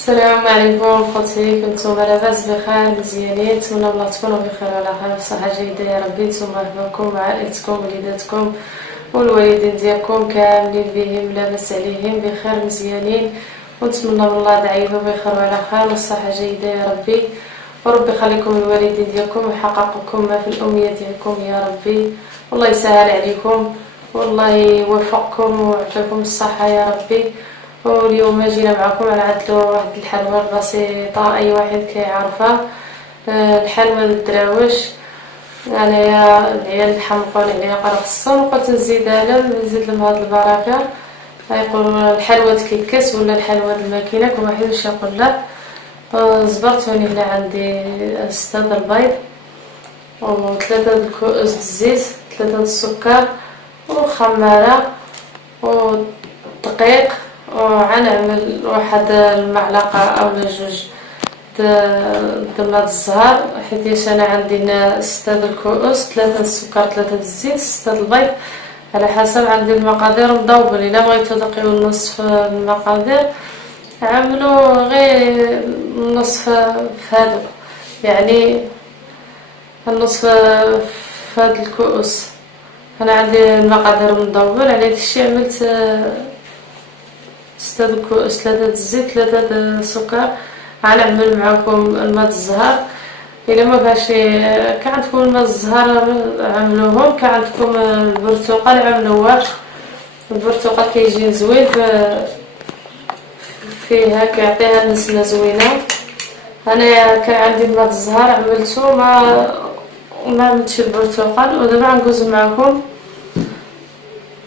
السلام عليكم خوتي، كنتم لاباس بخير مزيانين؟ نتمنى الله تكونوا بخير وعلى خير وصحه جيده يا ربي. نتوما اهلكم وعائلتكم وليداتكم والوالدين ديالكم كاملين بهم لاباس عليهم بخير مزيانين، ونتمنى من الله دعيبه بخير وعلى خير والصحه جيده يا ربي. وربي يخليكم الوالدين ديالكم ويحققكم ما في الامنيه ديالكم يا ربي، والله يسهل عليكم والله يوفقكم ويعطيكم الصحه يا ربي. واليوم جينا معكم على عدلو واحد الحلوى البسيطه اي واحد كيعرفها، الحلوى الدراوش. انايا العيال الحمقون عليا قرا الصون بقيت نزيدها لهم، نزيد لهم هاد البركه. يقولوا الحلوى كيكس ولا الحلوى الماكينه، كل واحد واش يقول له. زبرتوني هنا عندي 6 البيض و3 الكؤوس الزيت، 3 السكر وخماره ودقيق، وغنعمل واحد المعلقه اولا جوج د الزهر، حيت انا عندي هنا 6 الكؤوس، 3 السكر، 3 الزيت، 6 البيض على حسب. عندي المقادير مضوبل، الا بغيتو دقيقوا النصف المقادير عملوا غير النصف في هادو، يعني النصف في هاد الكؤوس. انا عندي المقادير مضوبل على داكشي عملت 6 الكؤوس، 3 الزيت، 3 السكر. غنعمل معكم الماء الزهر، الا ما بغاش كعندكم الماء الزهر عملوهم، كعندكم البرتقال عملوه. البرتقال كيجي زوين فيها، كيعطيها نسمه زوينه. انا كان عندي الماء الزهر عملته، ما عملتش البرتقال. ودابا غنقوز معكم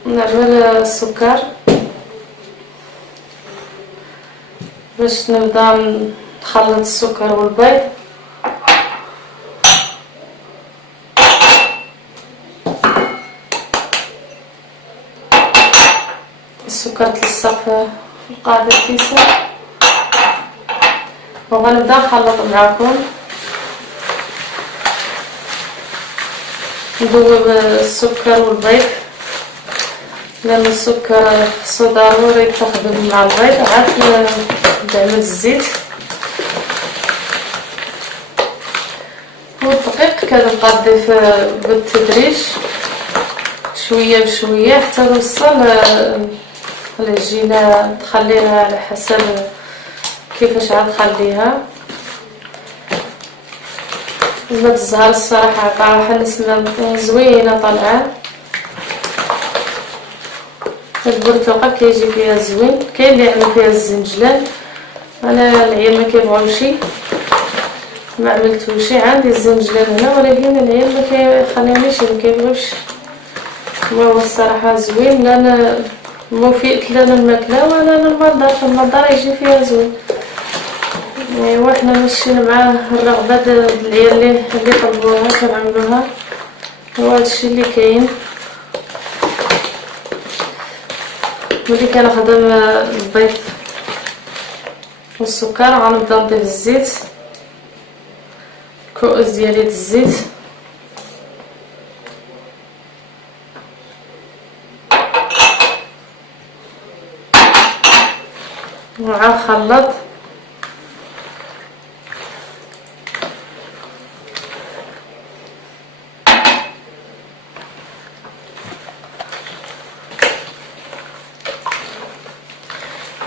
نعمل السكر باش نبدا نخلط السكر والبيض. السكر تلصق في القادر كيسه، وغنبدا نخلط معكم. نذوب السكر والبيض لان السكر خصو ضروري يتخدم مع البيض. عاد نعمل الزيت والدقيق، كنبقى نضيف بالتدريج شويه بشويه حتى نوصل العجينه. تخليها على حسب كيفاش غتخليها. الماء الزهر الصراحه عطا واحد النسمه زوينه طالعه. البرتقال كيجي فيها زوين، كاين اللي يعمل فيها الزنجلان. انا العيال ما كيبغيوش، ما عملتوش. عندي الزنجلان هنا ولكن العيال ما كيخليونيش، ما كيبغيوش. هو الصراحه زوين لان مفيد لنا الماكله ولا المنظر، المنظر يجي فيها زوين. ايوا حنا ماشيين مع الرغبه د العيال اللي طلبوها كنعملوها، وهادشي اللي كاين. ملي كنخدم البيض والسكر غنبدا نضيف الزيت، الكؤوس ديالي د الزيت، وغنخلط.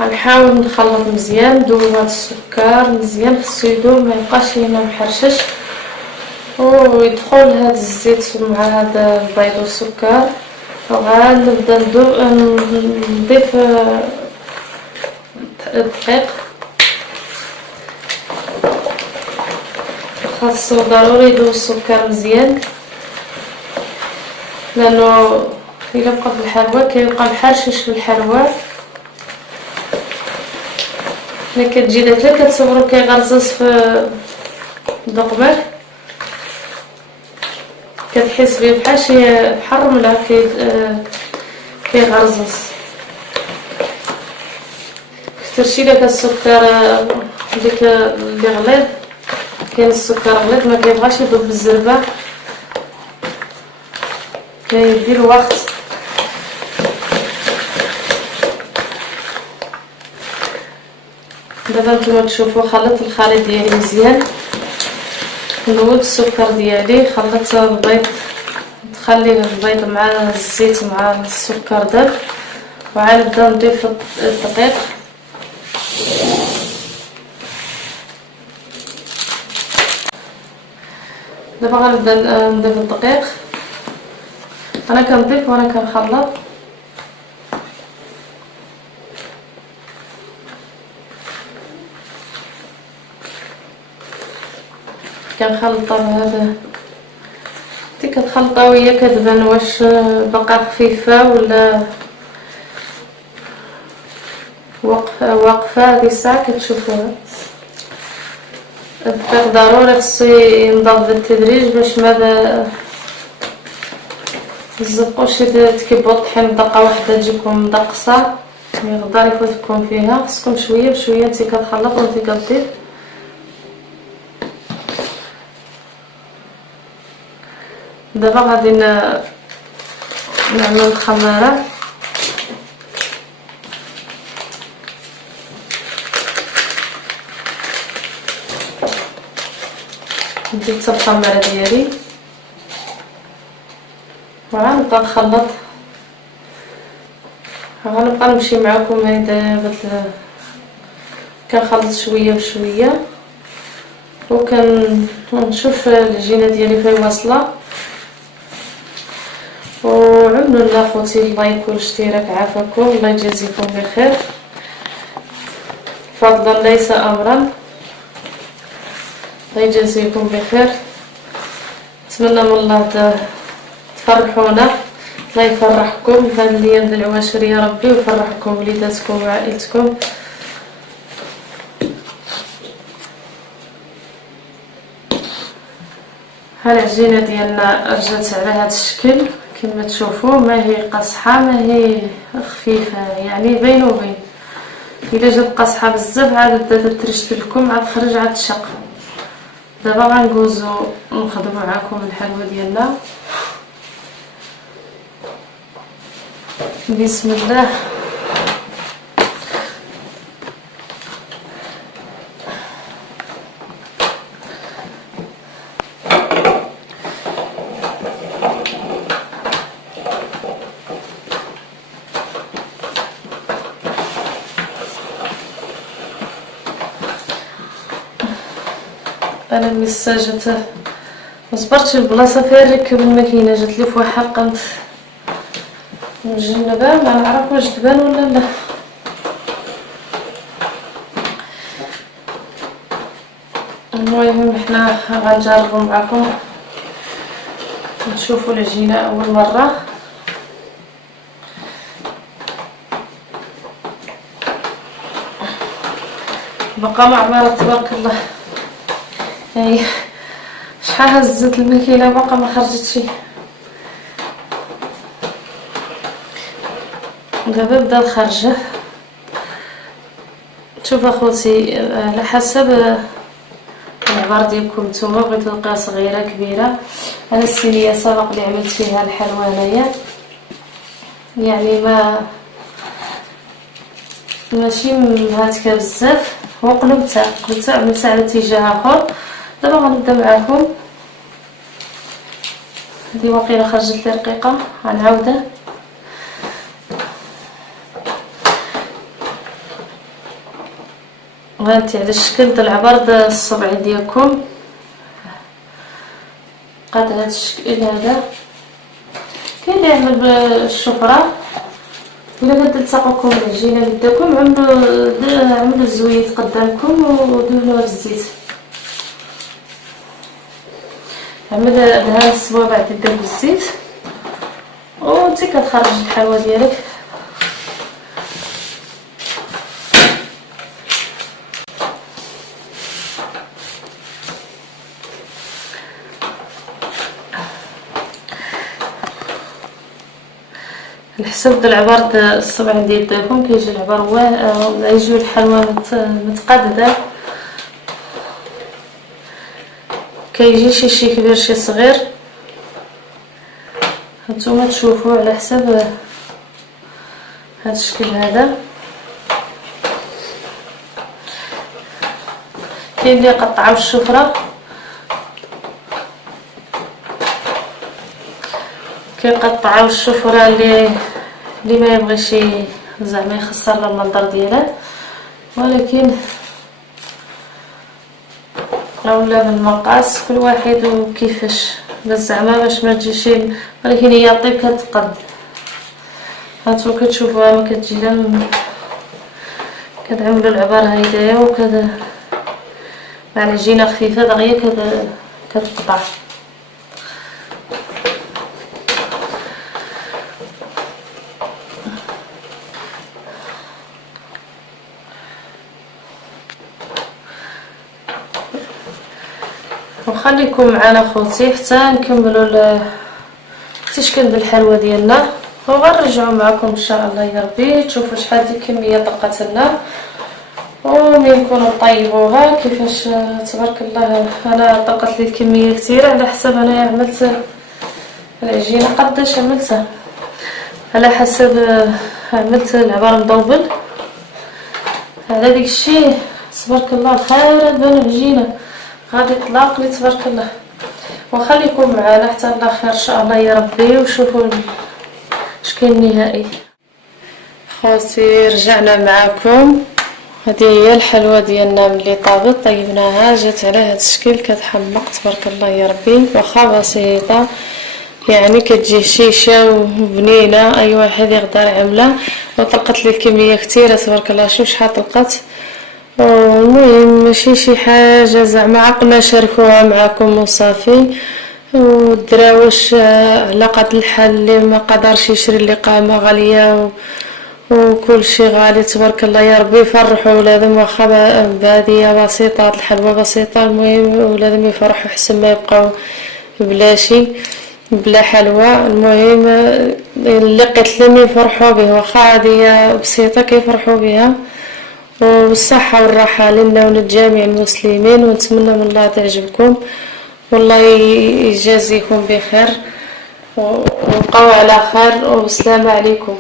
غنحاول نخلط مزيان، ندوب هاد السكر مزيان، خصو يدوب ما يبقاش هنا محرشش، ويدخل هاد الزيت مع هاد البيض والسكر. وغنبدا نضيف الدقيق. خاصو ضروري يدوب السكر مزيان، لانه الا بقى في الحلوى كيبقى محرشش في الحلوى. ملي كتجي داكله كتصوروا كيغرزز في الدقمر، كتحس بيه بحال بحال الرمله كيغرزز. كثرتي داك السكر ديك اللي غليظ، كاين السكر غليظ ما كيبغاش يذوب بالزربه، كيدير وقت. دابا نتوما تشوفوا خلطت الخليط ديالي مزيان. نوض السكر ديالي، خلطت البيض، نخلي البيض مع الزيت مع السكر داب، وعاد نبدا نضيف الدقيق. دابا غنبدا نضيف الدقيق، انا كنضيف وانا كنخلط. كنخلطها بهذا، ديك الخلطه وهي كتبان واش بقى خفيفه ولا واقفه. هذه الساعه كتشوفوها. الدقيق ضروري خصو ينضاف بالتدريج باش ما تزقوش تكبوا الطحين بدقه واحده تجيكم مدقصه، يقدر يفوتكم فيها. خصكم شويه بشويه انت كتخلط وانت كتضيف. دابا غادي نعمل الخماره. ندير الخماره ديالي وغنبقى نخلط. غنبقى نمشي معكم هيدا كنخلط شويه بشويه، وكنشوف العجينه ديالي فين واصله. وعملوا لنا خوتي اللايك والاشتراك، عافاكم الله يجازيكم بخير، فضلا ليس امرا. الله يجازيكم بخير. نتمنى من الله تفرحونا، الله يفرحكم في هذه الايام ديال العواشر يا ربي، ويفرحكم وليداتكم وعائلتكم. ها العجينه ديالنا رجعت على هذا الشكل كما تشوفوا، ما هي قصحه ما هي خفيفه، يعني بين وبين. الا جات قصحه بزاف عاد بدات ترشد لكم، عاد خرج عاد تشق. دابا غندوزو نخدموا معكم الحلوه ديالنا. بسم الله. انا ميسا جات ما صبرتش البلاصه فين نركب الماكينه، جات لي في واحد حلقه مجنبه، ما نعرف واش تبان ولا لا. المهم حنا غنجربوا معكم نشوفوا العجينه اول مره. بقى معمره تبارك الله. هاي شحال هزت الماكينه باقا ما خرجتش. دابا بدا الخرجه. شوف اخوتي على حسب العبار ديالكم نتوما، بغيتو تلقاها صغيره كبيره. انا الصينيه سبق لي عملت فيها الحلوى هنايا، يعني ماشي هاتكه بزاف، وقلبتها عملتها على اتجاه اخر. دابا غنبدا معاكم. هذه واقيلا خرجت لي رقيقه، غنعاودها. هانتي على الشكل د العبر الصبع ديالكم، قاد هذا الشكل هذا. كاين اللي يعمل بالشفره. الا بغيتو تلصقوكم العجينه بداكم، عملوا الزويت قدامكم ودهنوها بالزيت. عمل دهان الصوابع ديالك بالزيت وانت كتخرج الحلوى ديالك. الحسب د العبار الصبع ديال يديكم كيجي العبار يجيو الحلوى متقادده، كيجي شي كبير شي صغير. هانتوما تشوفوا على حسب هذا الشكل هذا. كاين اللي يقطعوا الشفره، كيقطعوا الشفره اللي ما يبغيش زعما يخسر المنظر ديالها، ولكن اولا بالمقاس كل واحد وكيفاش، بس زعما باش ما تجيش، ولكن هي طيب كتقد. هانتو كتشوفوها ما كتجي لا كتعملوا العباره هيدايا وكذا مع العجينه خفيفه دغيا كتقطع. وخليكم معنا خوتي حتى نكملوا التشكيل بالحلوى ديالنا، وغنرجعوا معكم ان شاء الله يا ربي تشوفوا شحال ديال الكميه طقات لنا وملي نكونوا طيبوها كيفاش تبارك الله. انا طقت لي الكميه كثيره على حسب انا عملت العجينه قداش عملتها، على حسب عملت العبار مضوبل على ديك الشيء تبارك الله خير تبان العجينه غادي يطلق لي تبارك الله. وخليكم معنا حتى الاخر ان شاء الله يا ربي وشوفوا الشكل النهائي. خوتي رجعنا معكم، هذه هي الحلوى ديالنا ملي طابت طيبناها جات على هذا الشكل كتحمق تبارك الله يا ربي، واخا بسيطه يعني كتجي هشيشه وبنينه اي واحد يقدر يعملها. وطلقت لي الكميه كثيره تبارك الله، شوف شحال طلقت. المهم ماشي شي حاجه زعما عقلنا نشاركوها معكم وصافي. والدراوش على قد الحال اللي ما قدرش يشري الاقامه غاليه وكل شيء غالي تبارك الله يا ربي يفرحوا ولادهم، واخا بهديه بسيطه الحلوى بسيطه، المهم ولادهم يفرحوا حسن ما يبقاو بلا شيء بلا حلوى. المهم اللي لقيت لهم يفرحوا به، واخا هديه بسيطه كيفرحوا بها. والصحه والراحه لنا ولجميع المسلمين، ونتمنى من الله تعجبكم والله يجازيكم بخير وبقوا على خير والسلام عليكم.